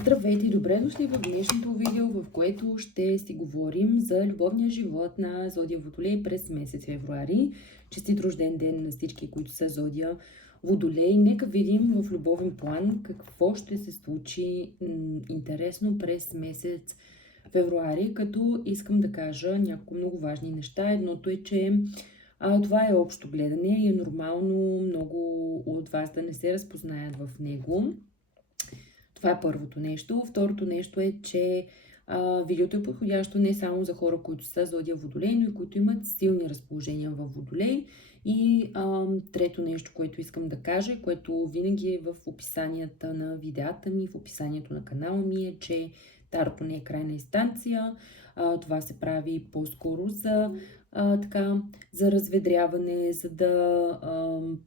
Здравейте и добре дошли в днешното видео, в което ще си говорим за любовния живот на Зодия Водолей през месец февруари. Честит рожден ден на всички, които са Зодия Водолей. Нека видим в любовен план какво ще се случи интересно през месец февруари, като искам да кажа няколко много важни неща. Едното е, че това е общо гледане и е нормално много от вас да не се разпознаят в него. Това е първото нещо. Второто нещо е, че видеото е подходящо не само за хора, които са Зодия Водолей, но и които имат силни разположения в Водолей. И трето нещо, което искам да кажа, което винаги е в описанията на видеята ми, в описанието на канала ми, е, че тарото не е крайна инстанция. Това се прави по-скоро за разведряване, за да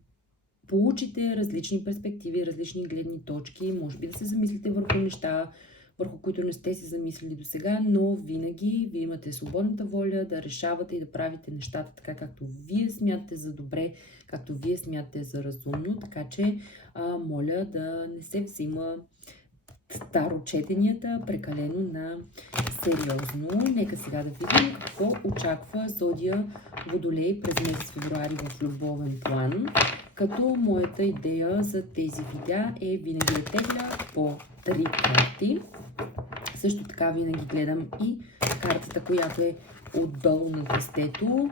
получите различни перспективи, различни гледни точки, може би да се замислите върху неща, върху които не сте се замислили до сега, но винаги вие имате свободната воля да решавате и да правите нещата така, както вие смятате за добре, както вие смятате за разумно, така че моля да не се взима старочетенията прекалено на сериозно. Нека сега да видим какво очаква Зодия Водолей през месец февруари в любовен план. Като моята идея за тези видеа е винаги да тегля по 3 карти. Също така винаги гледам и картата, която е отдолу на тестето.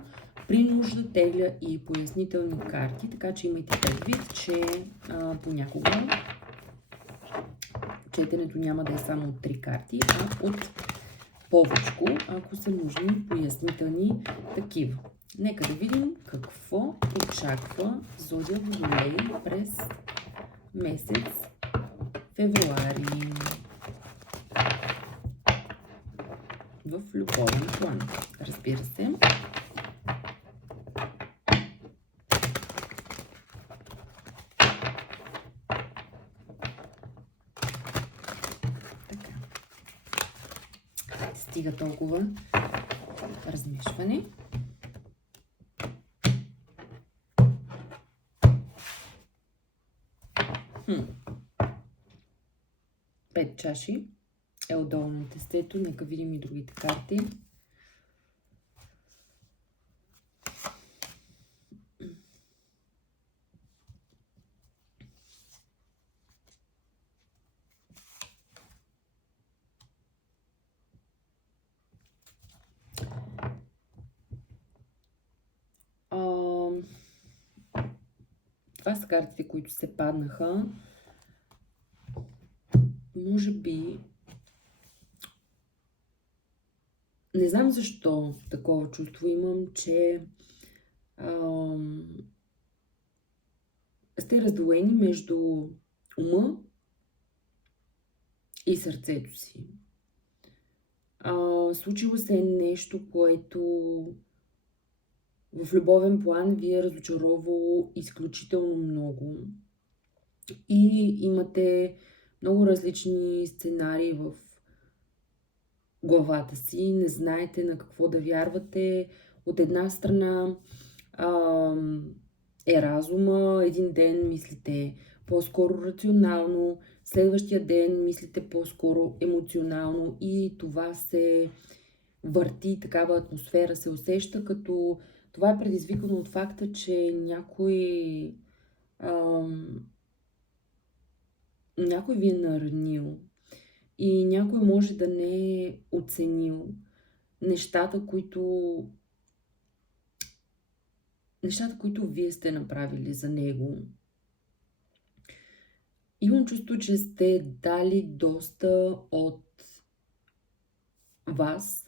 При нужда тегля и пояснителни карти, така че имайте предвид, че понякога четенето няма да е само от 3 карти, а от повечко, ако са нужни пояснителни такива. Нека да видим какво очаква Зодия Водолей през месец февруари в любовен план. Разбира се. Така. Стига толкова размешване. Пет чаши е отдолу на тестето. Нека видим и другите карти. Това са картите, които се паднаха. Може би... Не знам защо такова чувство имам, че сте раздвоени между ума и сърцето си. Случило се е нещо, което в любовен план ви е разочаровало изключително много. И имате много различни сценарии в главата си. Не знаете на какво да вярвате. От една страна е разума. Един ден мислите по-скоро рационално, следващия ден мислите по-скоро емоционално и това се върти, такава атмосфера се усеща, като това е предизвикано от факта, че някой ви е наранил и някой може да не е оценил нещата, които вие сте направили за него. Имам чувство, че сте дали доста от вас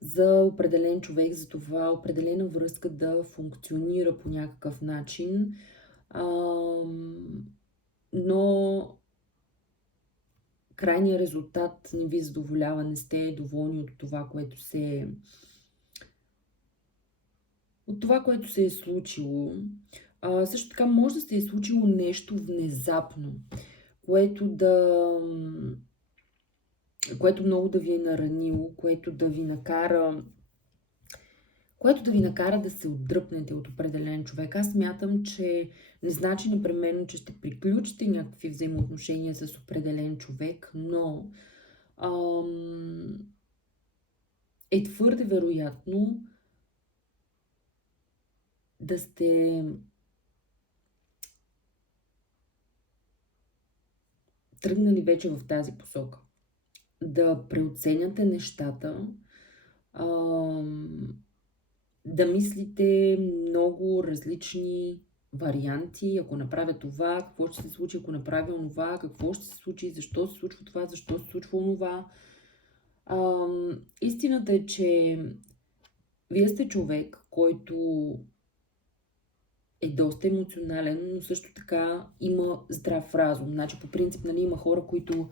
за определен човек, за това определена връзка да функционира по някакъв начин, но крайният резултат не ви задоволява, не сте доволни от това, което се е случило. Също така може да се е случило нещо внезапно, което много да ви е наранило, което да ви накара, което да ви накара да се отдръпнете от определен човек. Аз смятам, че не значи непременно, че ще приключите някакви взаимоотношения с определен човек, но е твърде вероятно да сте тръгнали вече в тази посока. Да преоценяте нещата, да мислите много различни варианти. Ако направя това, какво ще се случи, ако направя онова, какво ще се случи, защо се случва това, защо се случва онова. Истината е, че вие сте човек, който е доста емоционален, но също така има здрав разум. Значи, по принцип, нали, има хора, които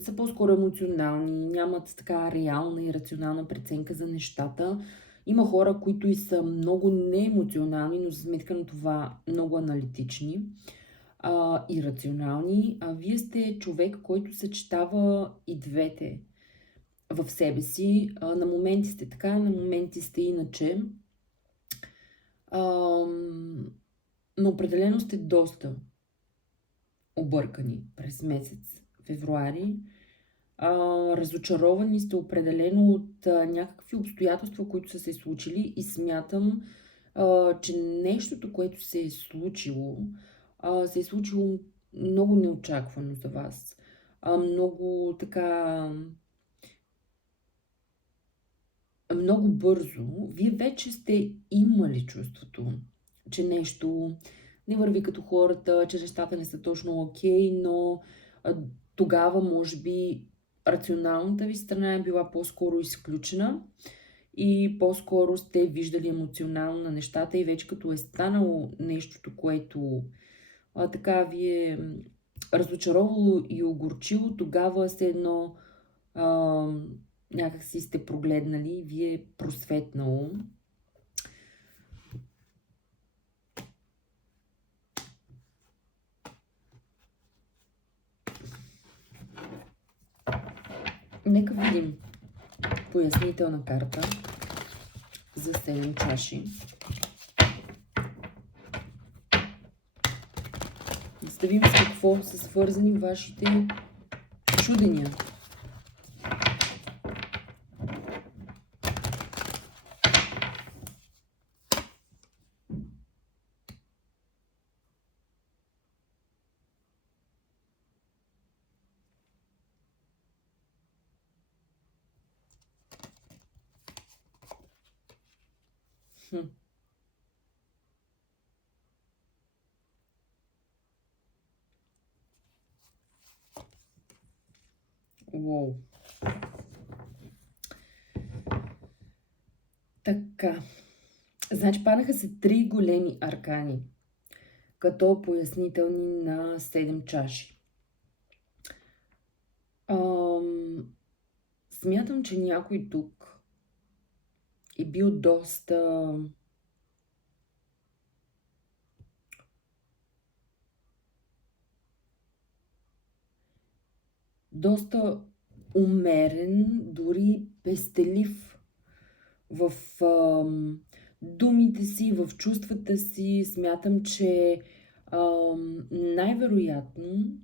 са по-скоро емоционални, нямат така реална и рационална преценка за нещата. Има хора, които и са много неемоционални, но за сметка на това много аналитични и рационални. Вие сте човек, който съчетава и двете в себе си. На моменти сте така, на моменти сте иначе. Но определено сте доста объркани през месец февруари. Разочаровани сте определено от някакви обстоятелства, които са се случили, и смятам, че нещото, което се е случило много неочаквано за вас. Много така... Много бързо. Вие вече сте имали чувството, че нещо не върви като хората, че нещата не са точно окей, но тогава, може би, рационалната ви страна е била по-скоро изключена и по-скоро сте виждали емоционално на нещата, и вече като е станало нещото, което така ви е разочаровало и огорчило, тогава все едно някак си сте прогледнали, ви е просветнало. Нека видим пояснителна карта за 7 чаши. Да видим с какво са свързани вашите чудения. Уоу. Така. Значи паднаха се 3 големи аркани, като пояснителни на 7 чаши. Смятам, че някой тук е бил доста умерен, дори пестелив в думите си, в чувствата си. Смятам, че най-вероятно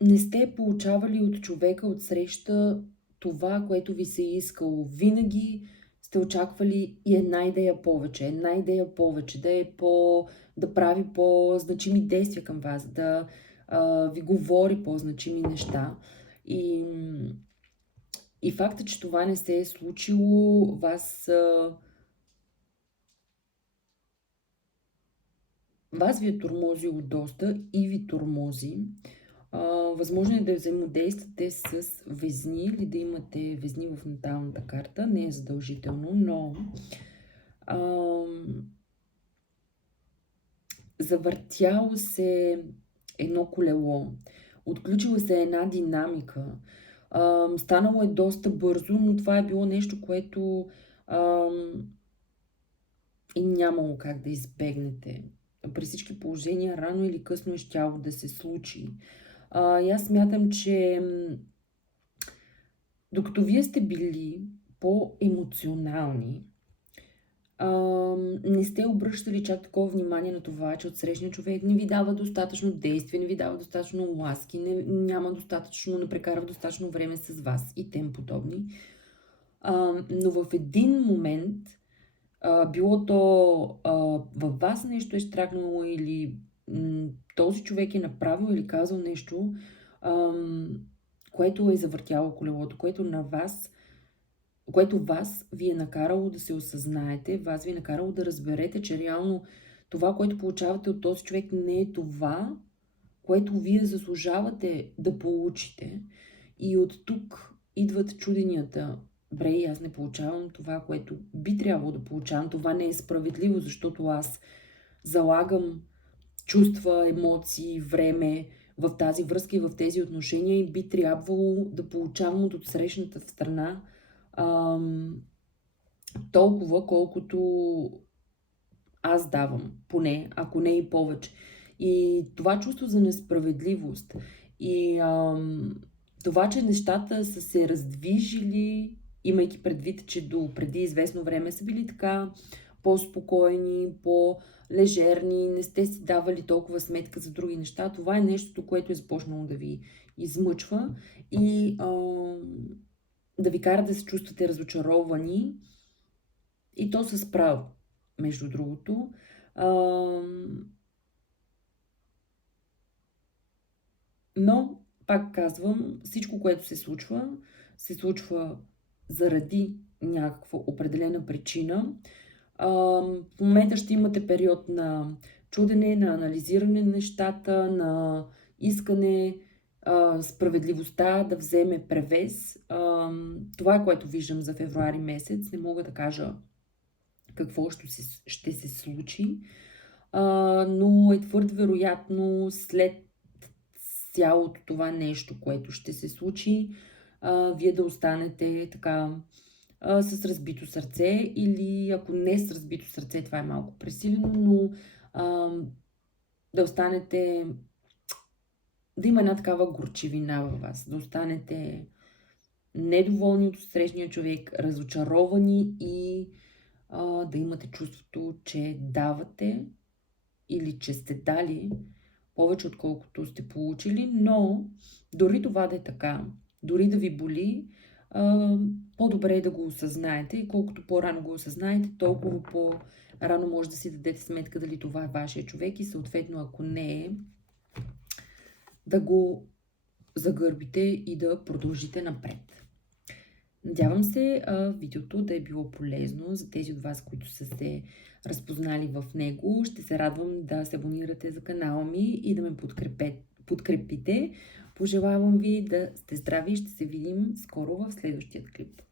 не сте получавали от човека от среща това, което ви се е искало. Винаги сте очаквали и една идея повече, да прави по-значими действия към вас, да ви говори по-значими неща. И факта, че това не се е случило, вас ви е тормозило доста и ви тормози. Възможно е да взаимодействате с везни или да имате везни в наталната карта. Не е задължително, но завъртяло се едно колело. Отключила се една динамика. Станало е доста бързо, но това е било нещо, което и нямало как да избегнете. При всички положения, рано или късно е щяло да се случи. И аз смятам, че докато вие сте били по-емоционални. Не сте обръщали чак такова внимание на това, че отсрещният човек не ви дава достатъчно действие, не ви дава достатъчно ласки, няма достатъчно, не прекарва достатъчно време с вас и тем подобни. Но в един момент, било то във вас нещо е щракнало или този човек е направил или казал нещо, което е завъртяло колелото, което вас ви е накарало да се осъзнаете, вас ви е накарало да разберете, че реално това, което получавате от този човек, не е това, което вие заслужавате да получите. И от тук идват чуденията. Бре, аз не получавам това, което би трябвало да получавам. Това не е справедливо, защото аз залагам чувства, емоции, време в тази връзка и в тези отношения и би трябвало да получавам от отсрещната страна толкова, колкото аз давам, поне, ако не и повече. И това чувство за несправедливост и това, че нещата са се раздвижили, имайки предвид, че до преди известно време са били така по-спокойни, по-лежерни, не сте си давали толкова сметка за други неща, това е нещото, което е започнало да ви измъчва и да ви кара да се чувствате разочаровани и то с право, между другото. Но, пак казвам, всичко, което се случва заради някаква определена причина. В момента ще имате период на чудене, на анализиране на нещата, на искане справедливостта да вземе превес. Това е което виждам за февруари месец. Не мога да кажа какво ще се случи, но е твърде вероятно след цялото това нещо, което ще се случи, вие да останете така с разбито сърце или ако не с разбито сърце, това е малко пресилено, но да останете, да има една такава горчивина във вас, да останете недоволни от срещния човек, разочаровани и да имате чувството, че давате или че сте дали повече отколкото сте получили, но дори това да е така, дори да ви боли, по-добре е да го осъзнаете и колкото по-рано го осъзнаете, толкова по-рано може да си дадете сметка дали това е вашия човек и съответно, ако не е, да го загърбите и да продължите напред. Надявам се видеото да е било полезно за тези от вас, които са се разпознали в него. Ще се радвам да се абонирате за канала ми и да ме подкрепите. Пожелавам ви да сте здрави и ще се видим скоро в следващия клип.